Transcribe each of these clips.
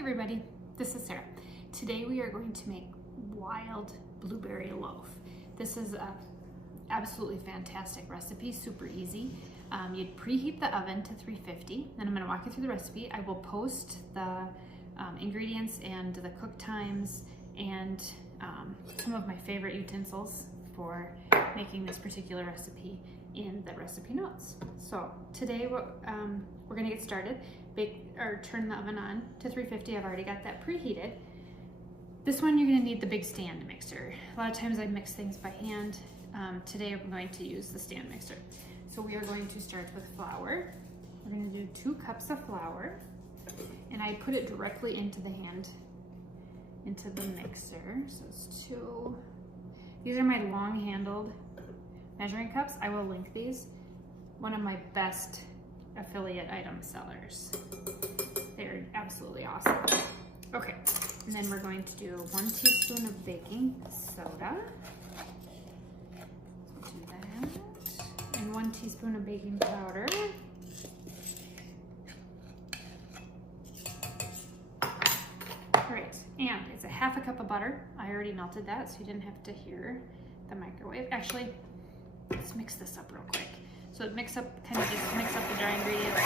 everybody, this is Sarah. Today we are going to make wild blueberry loaf. This is a absolutely fantastic recipe, super easy. You'd preheat the oven to 350, then I'm going to walk you through the recipe. I will post the ingredients and the cook times and some of my favorite utensils for making this particular recipe in the recipe notes. So today we're going to get started. Turn the oven on to 350. I've already got that preheated. This one you're going to need the big stand mixer. A lot of times I mix things by hand. Today I'm going to use the stand mixer. So we are going to start with flour. We're going to do 2 cups of flour, and I put it directly into the mixer. So it's 2. These are my long-handled measuring cups. I will link these. One of my best affiliate item sellers. They're absolutely awesome. Okay, and then we're going to do 1 teaspoon of baking soda. So do that. And 1 teaspoon of baking powder. All right, and it's a 1/2 cup of butter. I already melted that, so you didn't have to hear the microwave. Actually, let's mix this up real quick. So mix up the dry ingredients,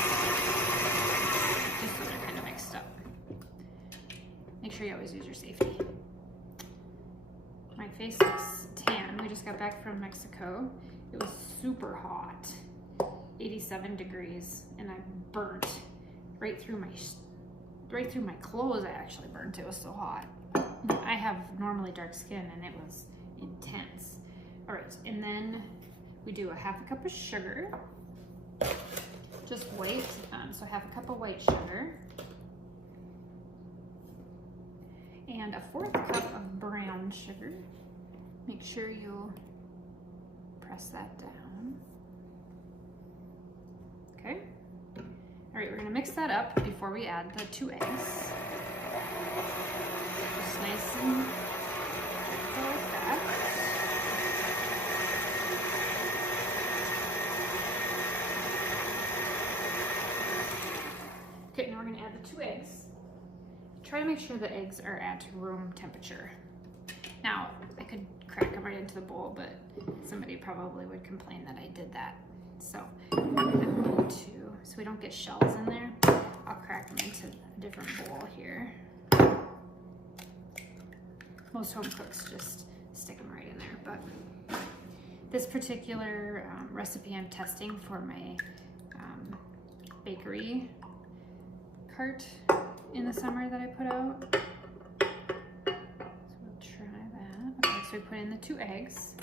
just so they're kind of mixed up. Make sure you always use your safety. My face looks tan. We just got back from Mexico. It was super hot, 87 degrees, and I burnt right through my clothes. I actually burnt. It was so hot. I have normally dark skin, and it was intense. All right, and then we do a 1/2 cup of sugar, just white, so 1/2 cup of white sugar, and a 1/4 cup of brown sugar. Make sure you press that down. Okay. All right, we're gonna mix that up before we add the 2 eggs. Just nice and gentle like that. Okay, now we're going to add the 2 eggs. Try to make sure the eggs are at room temperature. Now, I could crack them right into the bowl, but somebody probably would complain that I did that. So I'm going to, so we don't get shells in there, I'll crack them into a different bowl here. Most home cooks just stick them right in there, but this particular recipe I'm testing for my bakery cart in the summer that I put out. So we'll try that. Okay, so we put in the 2 eggs.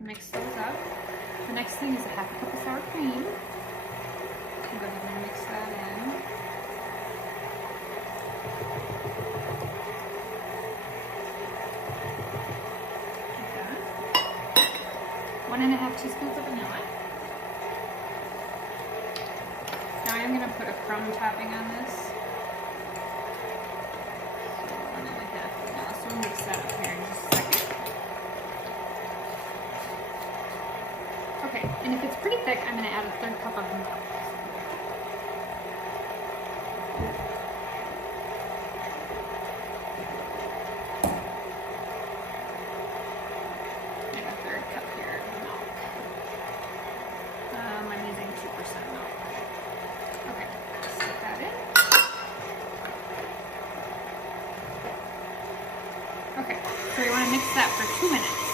Mix those up. The next thing is a 1/2 cup of sour cream. I'll go ahead and mix that in. Okay. 1½ teaspoons of vanilla. Now I'm going to put a crumb topping on this. So 1½ vanilla. So we'll mix that up here in just a second. Okay, and if it's pretty thick, I'm going to add a 1/3 cup of milk. And a 1/3 cup here of milk. I'm using 2% milk. Okay, set that in. Okay, so we want to mix that for 2 minutes.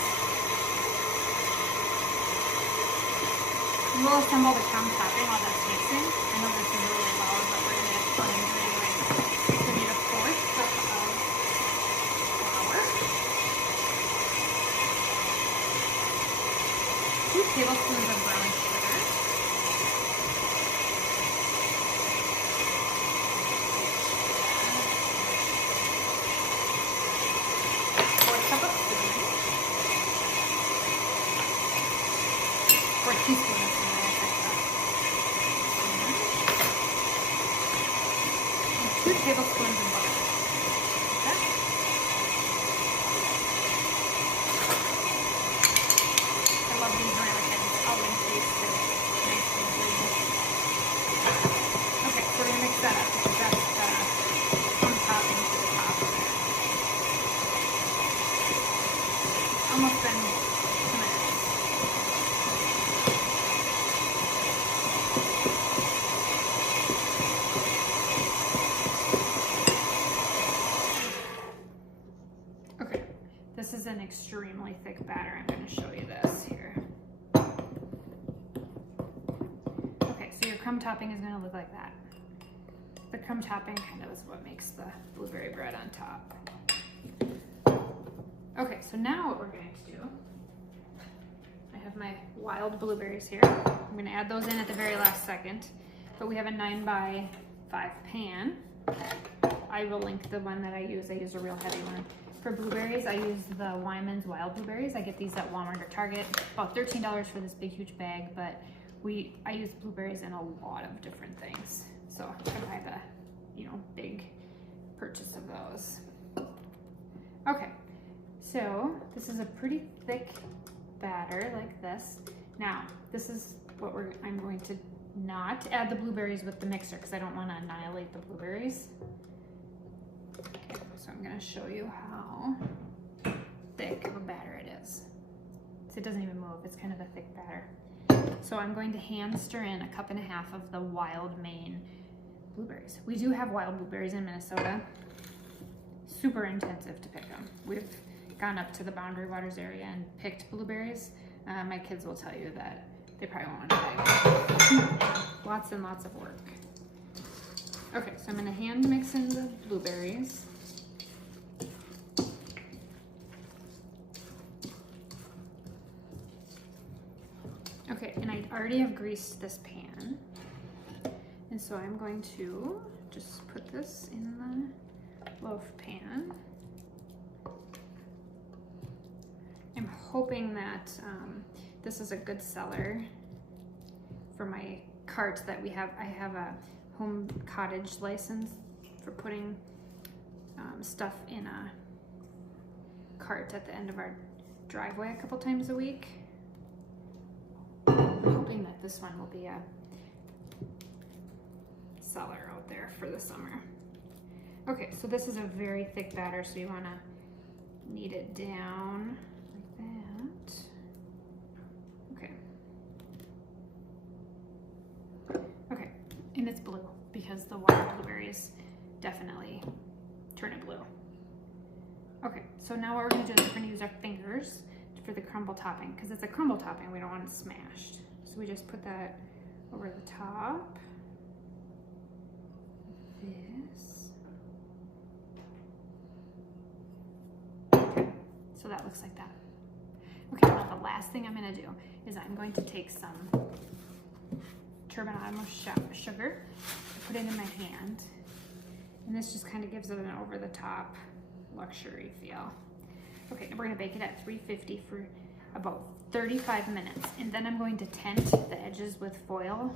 We'll assemble the crumb topping while that's mixing. I know this is really loud, but we're going to get fun into it anyway. So we need a 1/4 cup of flour, 2 tablespoons of brown sugar, 1/4 cup of cinnamon, 4 teaspoons of cinnamon, and 2 tablespoons of butter. Okay. I love these ramekins. I'll link these to nice and green. Okay, so we're gonna mix that up because that's extremely thick batter. I'm going to show you this here. Okay, so your crumb topping is going to look like that. The crumb topping kind of is what makes the blueberry bread on top. Okay, so now what we're going to do, I have my wild blueberries here. I'm going to add those in at the very last second, but we have a 9x5 pan. I will link the one that I use. I use a real heavy one. For blueberries, I use the Wyman's Wild Blueberries. I get these at Walmart or Target. About $13 for this big, huge bag, but I use blueberries in a lot of different things. So I buy the, big purchase of those. Okay, so this is a pretty thick batter like this. Now, this is what I'm going to not add the blueberries with the mixer because I don't want to annihilate the blueberries. Okay, so I'm going to show you how thick of a batter it is. So it doesn't even move, it's kind of a thick batter. So I'm going to hand stir in 1.5 cups of the wild Maine blueberries. We do have wild blueberries in Minnesota. Super intensive to pick them. We've gone up to the Boundary Waters area and picked blueberries. My kids will tell you that they probably won't want to buy them. Lots and lots of work. Okay, so I'm going to hand mix in the blueberries. Okay, and I already have greased this pan. And so I'm going to just put this in the loaf pan. I'm hoping that this is a good seller for my cart that we have. I have a home cottage license for putting stuff in a cart at the end of our driveway a couple times a week. I'm hoping that this one will be a seller out there for the summer. Okay, so this is a very thick batter, so you want to knead it down like that. Okay. Okay, and it's blue because the wild blueberries definitely turn it blue. Okay, so now what we're going to do is we're going to use our fingers for the crumble topping because it's a crumble topping. We don't want it smashed. So we just put that over the top. This. Okay, so that looks like that. Okay, now the last thing I'm going to do is I'm going to take some turbinado sugar, put it in my hand, and this just kind of gives it an over-the-top luxury feel. Okay, and we're going to bake it at 350 for about 35 minutes, and then I'm going to tent the edges with foil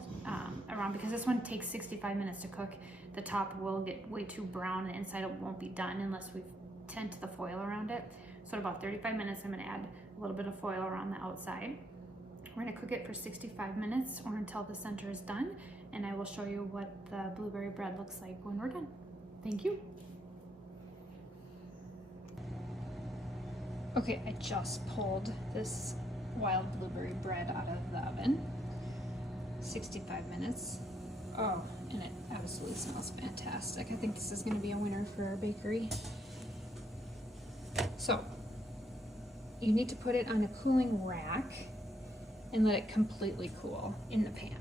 around because this one takes 65 minutes to cook. The top will get way too brown and the inside won't be done unless we tent the foil around it. So at about 35 minutes, I'm going to add a little bit of foil around the outside. We're going to cook it for 65 minutes or until the center is done, and I will show you what the blueberry bread looks like when we're done. Thank you. Okay, I just pulled this wild blueberry bread out of the oven. 65 minutes. Oh, and it absolutely smells fantastic. I think this is going to be a winner for our bakery. So, you need to put it on a cooling rack and let it completely cool in the pan.